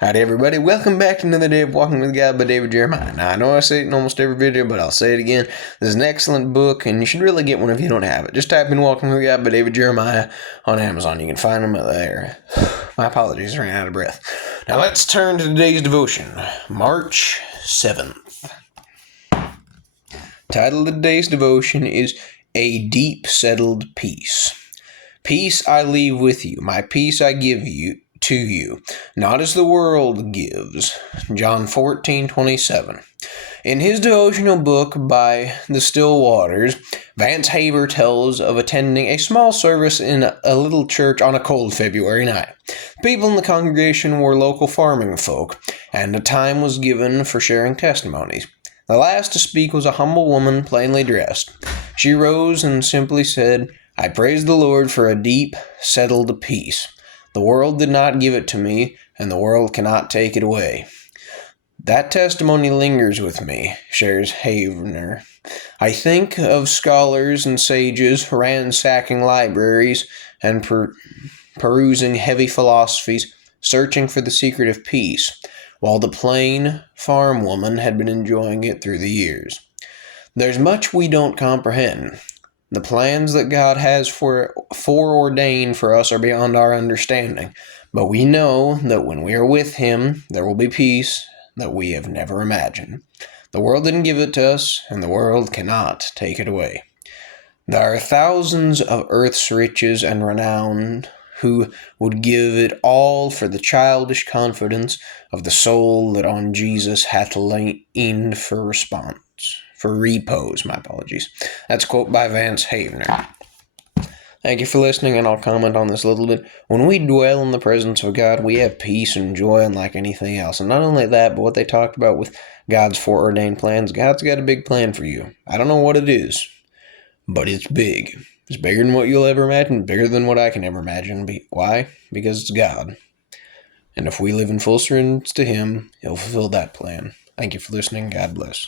Howdy everybody, welcome back to another day of Walking with God by David Jeremiah. Now I know I say it in almost every video, but I'll say it again. This is an excellent book, and you should really get one if you don't have it. Just type in Walking with God by David Jeremiah on Amazon. You can find them there. My apologies, I ran out of breath. Now let's turn to today's devotion, March 7th. Title of today's devotion is A Deep Settled Peace. Peace I leave with you, my peace I give to you, not as the world gives. John 14:27. In his devotional book by the Still Waters, Vance Havner tells of attending a small service in a little church on a cold February night. People in the congregation were local farming folk, and a time was given for sharing testimonies. The last to speak was a humble woman, plainly dressed. She rose and simply said, "I praise the Lord for a deep, settled peace. The world did not give it to me, and the world cannot take it away." That testimony lingers with me, shares Havner. I think of scholars and sages ransacking libraries and perusing heavy philosophies, searching for the secret of peace, while the plain farm woman had been enjoying it through the years. There's much we don't comprehend. The plans that God has foreordained for us are beyond our understanding, but we know that when we are with Him, there will be peace that we have never imagined. The world didn't give it to us, and the world cannot take it away. There are thousands of earth's riches and renown who would give it all for the childish confidence of the soul that on Jesus hath leaned for repose. That's a quote by Vance Havner. Thank you for listening, and I'll comment on this a little bit. When we dwell in the presence of God, we have peace and joy unlike anything else. And not only that, but what they talked about with God's foreordained plans, God's got a big plan for you. I don't know what it is, but it's big. It's bigger than what you'll ever imagine, bigger than what I can ever imagine. Why? Because it's God. And if we live in full surrender to Him, He'll fulfill that plan. Thank you for listening. God bless.